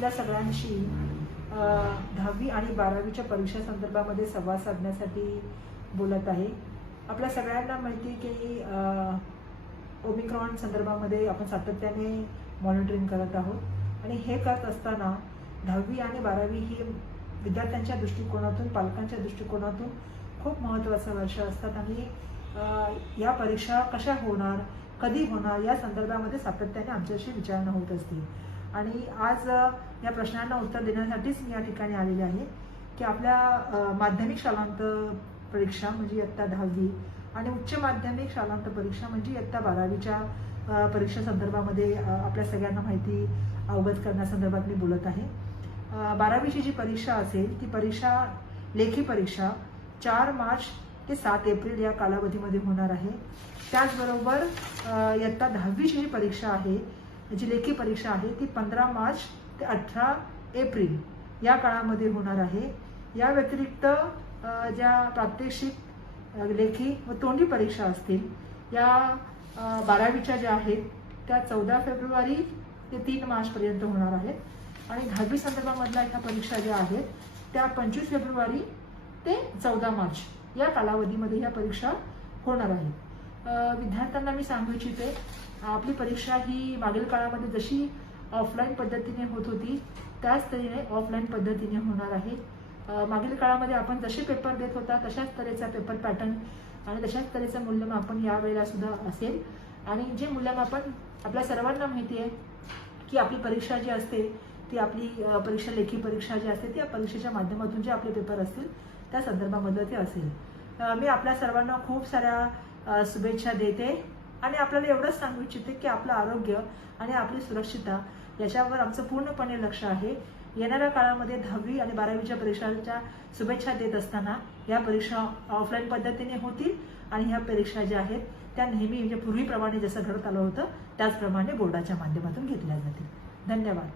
आपल्या सगळ्यांशी 10वी आणि 12वीच्या परीक्षा संदर्भामध्ये संवाद साधण्यासाठी बोलत आहे। आपल्या सगळ्यांना माहिती की ओमिक्रॉन संदर्भामध्ये आपण सातत्याने मॉनिटरिंग करत आहोत आणि हे करत असताना 10वी आणि 12वी ही विद्यार्थ्यांच्या दृष्टिकोनातून, पालकांच्या दृष्टिकोनातून खूप महत्त्वाचं वर्ष असतात आणि या परीक्षा कशा होणार, कधी होणार या संदर्भामध्ये सातत्याने आमच्याशी विचारणा होत असते। आणि आज या प्रश्नांना उत्तर देण्यासाठीच मी या ठिकाणी आलेले आहे की आपल्या माध्यमिक शालांत परीक्षा म्हणजे इयत्ता 10वी आणि उच्च माध्यमिक शालांत परीक्षा म्हणजे इयत्ता 12वीच्या परीक्षा संदर्भामध्ये आपल्या सगळ्यांना माहिती अवगत करण्यासंदर्भात मी बोलत आहे। 12वीची जी परीक्षा असेल ती परीक्षा लेखी परीक्षा 4 मार्च ते 7 एप्रिल या कालावधीमध्ये होणार आहे। त्याचबरोबर इयत्ता 10वीची जी परीक्षा आहे, जी लेखी परीक्षा आहे ती 15 मार्च ते 18 एप्रिल या काळामध्ये होणार आहे। या व्यतिरिक्त ज्या प्रात्यक्षिक, लेखी व तोंडी परीक्षा असतील या 12वीच्या ज्या आहेत त्या 14 फेब्रुवारी ते 3 मार्चपर्यंत होणार आहेत आणि 10वी संदर्भामधल्या ह्या परीक्षा ज्या आहेत त्या 25 फेब्रुवारी ते 14 मार्च या कालावधीमध्ये ह्या परीक्षा होणार आहेत। विद्यार्थ्यांना मी सांगू इच्छिते, आपली परीक्षा ही मागील काळामध्ये जशी ऑफलाईन पद्धतीने होत होती त्याच तऱ्हेने ऑफलाईन पद्धतीने होणार आहे। मागील काळामध्ये आपण जसे पेपर देत होता तशाच तऱ्हेचा पेपर पॅटर्न आणि तशाच तऱ्हेचं मूल्यमापन यावेळेला सुद्धा असेल आणि जे मूल्यमापन आपल्या सर्वांना माहिती आहे की आपली परीक्षा जी असते ती आपली परीक्षा लेखी परीक्षा जी असते त्या परीक्षेच्या माध्यमातून जे आपले पेपर असतील त्या संदर्भामधलं ते असेल। मी आपल्या सर्वांना खूप साऱ्या शुभेच्छा देते आणि आपल्याला एवढंच सांगू इच्छिते की आपलं आरोग्य आणि आपली सुरक्षितता याच्यावर आमचं पूर्णपणे लक्ष आहे। येणाऱ्या काळामध्ये 10वी आणि 12वीच्या परीक्षांच्या शुभेच्छा देत असताना या परीक्षा ऑफलाईन पद्धतीने होतील आणि ह्या परीक्षा ज्या आहेत त्या नेहमी म्हणजे पूर्वीप्रमाणे जसं घडत आलं होतं त्याचप्रमाणे बोर्डाच्या माध्यमातून घेतल्या जातील। धन्यवाद।